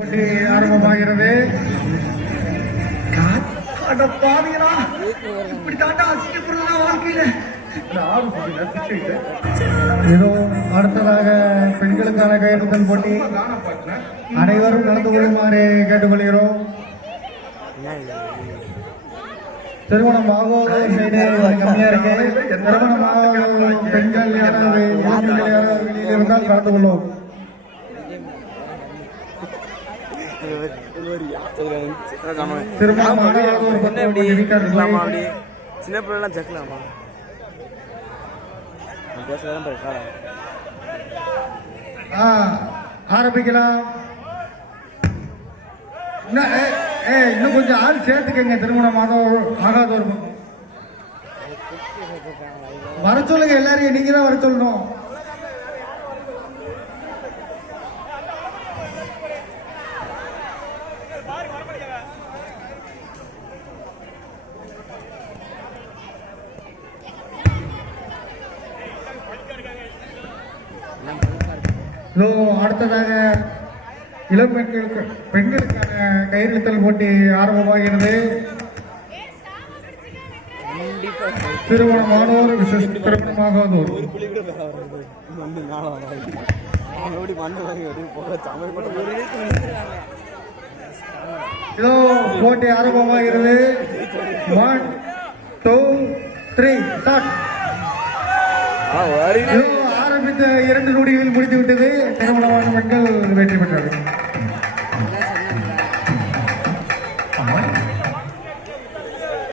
போட்டி ஆரம்பமாகிறது. இதோ அடுத்ததாக பெண்களுக்கான கயிறுத்தல் போட்டி அனைவரும் நடந்து கொள்ளுமாறு கேட்டுக்கொள்கிறோம். திருமணம் ஆகாத சைடு கம்மியா இருக்கு. திருமணம் ஆகாத பெண்கள் யாராவது இளைஞர்கள் யாராவது வெளியில் இருந்தால் கலந்து கொள்ளும். சின்ன பிள்ளை சேர்க்கலாமா ஆரம்பிக்கலாம். இன்னும் கொஞ்சம் ஆள் சேர்த்துக்கங்க. திருமணம் ஆகாதவர் வர சொல்லுங்க. எல்லாரையும் நீங்க தான் வர சொல்லணும். அடுத்ததாக இளம் பெண்களுக்கான கயிறுத்தல் போட்டி ஆரம்பமாகிறது. திருமணமானோர் திருமணமாகாதோர் இதோ போட்டி ஆரம்பமாகிறது. 1 2 3 ஸ்டார்ட். ஆரம்பித்த 2 நொடிகளில் முடித்துவிட்டது. திருமணமான பெண்கள் வெற்றி பெற்றார்கள்.